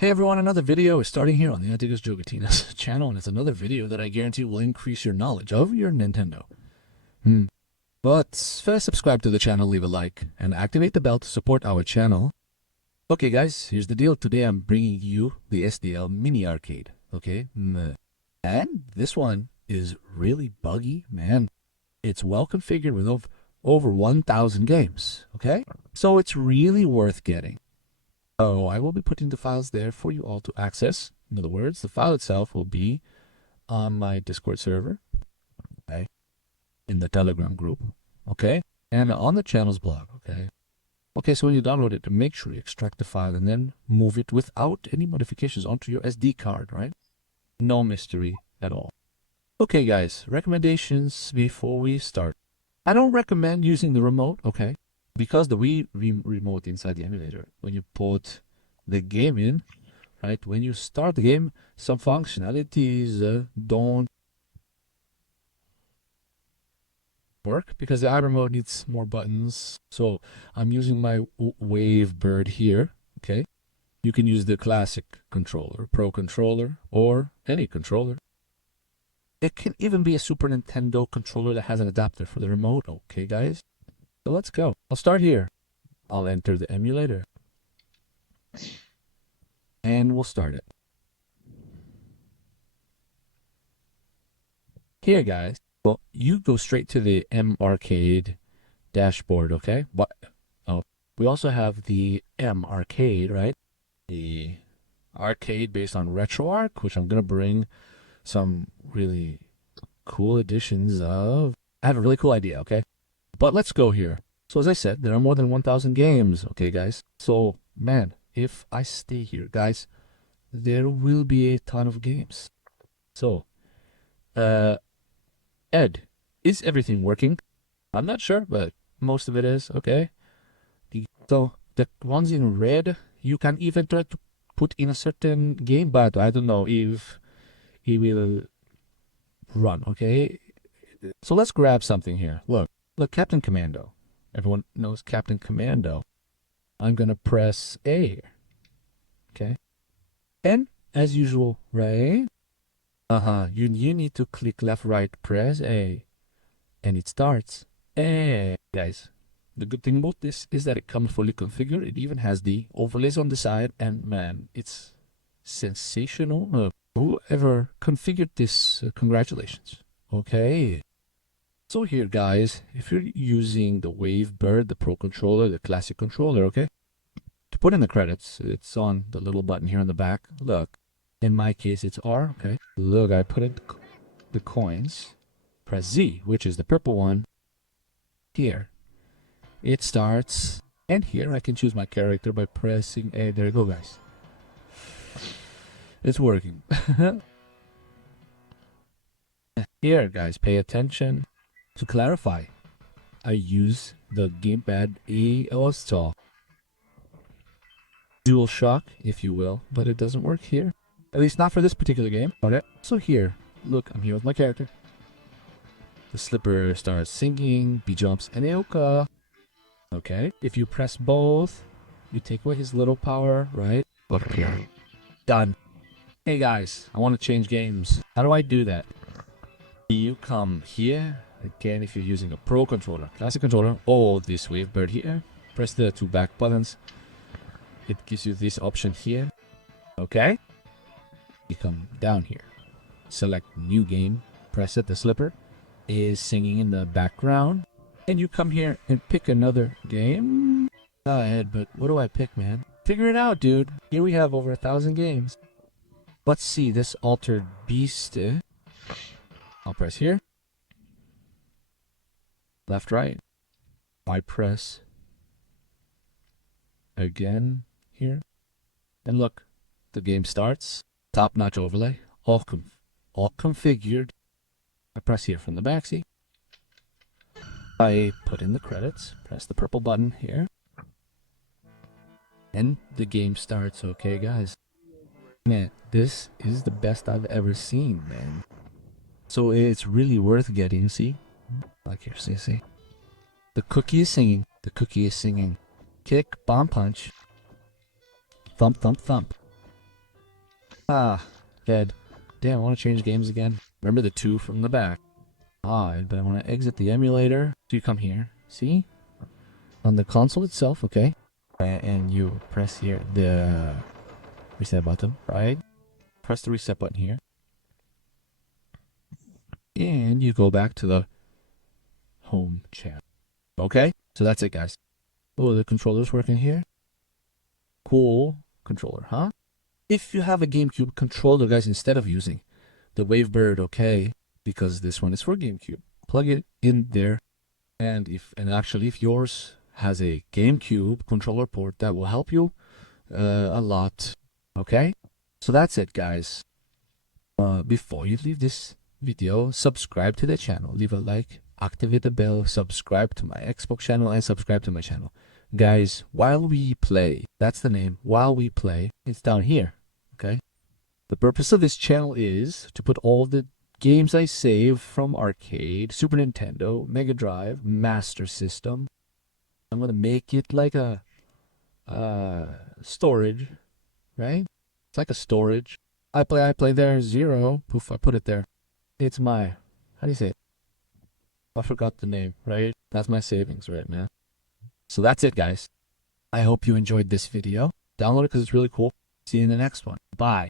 Hey everyone, another video is starting here on the Antigas Jogatinas channel, and it's another video that I guarantee will increase your knowledge of your Nintendo. But first, subscribe to the channel, leave a like, and activate the bell to support our channel. Okay guys, here's the deal. Today I'm bringing you the SDL Mini Arcade, okay? And this one is really buggy, man. It's well configured with over 1,000 games, okay? So it's really worth getting. So I will be putting the files there for you all to access. In other words, the file itself will be on my Discord server, okay, in the Telegram group, okay, and on the channel's blog, okay. Okay, so when you download it, make sure you extract the file and then move it without any modifications onto your SD card, right? No mystery at all. Okay, guys, recommendations before we start. I don't recommend using the remote, okay? Because the Wii remote inside the emulator, when you put the game in, right, when you start the game, some functionalities don't work because the iRemote needs more buttons. So I'm using my Wave Bird here, okay? You can use the classic controller, Pro controller, or any controller. It can even be a Super Nintendo controller that has an adapter for the remote, okay, guys? So let's go. I'll start here. I'll enter the emulator. And we'll start it. Here, guys. Well, you go straight to the M Arcade dashboard, okay? But we also have the M Arcade, right? The arcade based on RetroArch, which I'm going to bring some really cool editions of. I have a really cool idea, okay? But let's go here. So as I said, there are more than 1,000 games, okay, guys? So, man, if I stay here, guys, there will be a ton of games. So, Ed, is everything working? I'm not sure, but most of it is, okay? So, the ones in red, you can even try to put in a certain game, but I don't know if it will run, okay? So let's grab something here. Look, Captain Commando. Everyone knows Captain Commando. I'm gonna press A. Okay. And as usual, right? You need to click left, right, press A. And it starts. A. Guys, the good thing about this is that it comes fully configured. It even has the overlays on the side, and man, it's sensational. Whoever configured this, congratulations. Okay. So here, guys, if you're using the Wave Bird, the Pro controller, the classic controller, okay? To put in the credits, it's on the little button here on the back. Look, in my case, it's R, okay? Look, I put in the coins. Press Z, which is the purple one. Here, it starts. And here, I can choose my character by pressing A. There you go, guys. It's working. Here, guys, pay attention. To clarify, I use the gamepad AOS Dual Shock, if you will, but it doesn't work here. At least not for this particular game. Okay. So here, look, I'm here with my character. The slipper starts singing, B jumps, and Aoka. Okay. If you press both, you take away his little power, right? Okay. Done. Hey guys, I want to change games. How do I do that? You come here. Again, if you're using a Pro controller, classic controller, or this Wave Bird here, press the two back buttons. It gives you this option here. Okay? You come down here. Select new game. Press it. The slipper is singing in the background. And you come here and pick another game. Go ahead, but what do I pick, man? Figure it out, dude. Here we have over 1,000 games. Let's see this Altered Beast. I'll press here. Left, right. I press again here. And look, the game starts. Top-notch overlay. All configured. I press here from the backseat. I put in the credits. Press the purple button here. And the game starts. Okay, guys. Man, this is the best I've ever seen, man. So it's really worth getting, see? Like here, see. The cookie is singing. The cookie is singing. Kick, bomb punch. Thump, thump, thump. Ah, dead. Damn, I want to change games again. Remember the 2 from the back. Odd, but I want to exit the emulator. So you come here. See? On the console itself, okay? And you press here the reset button, right? Press the reset button here. And you go back to the home channel. Okay? So that's it, guys. Oh, the controller's working here. Cool controller, huh? If you have a GameCube controller, guys, instead of using the Wavebird, okay, because this one is for GameCube, plug it in there. And actually, if yours has a GameCube controller port, that will help you a lot. Okay? So that's it, guys. Before you leave this video, subscribe to the channel, leave a like, activate the bell, subscribe to my Xbox channel, and subscribe to my channel. Guys, while we play, that's the name, while we play, it's down here, okay? The purpose of this channel is to put all the games I save from arcade, Super Nintendo, Mega Drive, Master System. I'm gonna make it like a storage, right? It's like a storage. I play there, 0. Poof, I put it there. It's my, how do you say it? I forgot the name, right? That's my savings right now. So that's it, guys. I hope you enjoyed this video. Download it because it's really cool. See you in the next one. Bye.